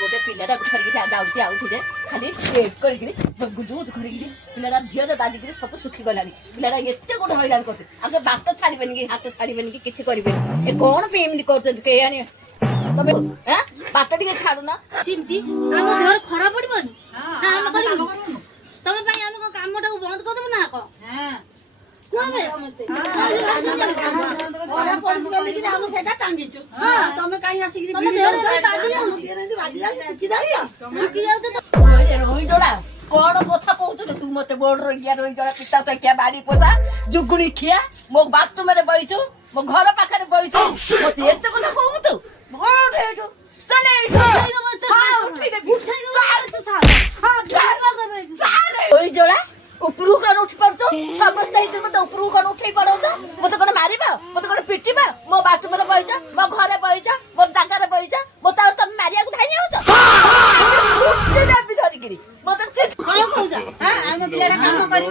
गोटे पिलाटा धरिकी जाऊँगी आउे खाली गुदुगुद कर पिलाटा झील बाजिक सब सुखी गलानी पिलाटा एत गोटे हईराण करते आगे बात छाड़बे कि हाथ छाड़बे कि किसी करेंगे ए कौन पे एमती कर तमें बाट टे छाड़ुना सिमती आम देह खराब पड़बनी तमें काम टाक बंद कर ना कौन कथा कहू तू मत बोर्ड रोइया पिता सैया बाड़ी पोसा जुगुणी खिया मो बाथरूम में बैठू मो घर पाखे बैठू मत एत कथा कहू तू जोड़ा उपरू कौन उठी पड़ो समस्त मत उपरू कौन उठे पड़ो मत कौन मार मत कौन पिट मो बाथरूम में बैठ मो घर बैठ मो जगार बैठ मत तुम मारिया धाई धरिकी मत काम कर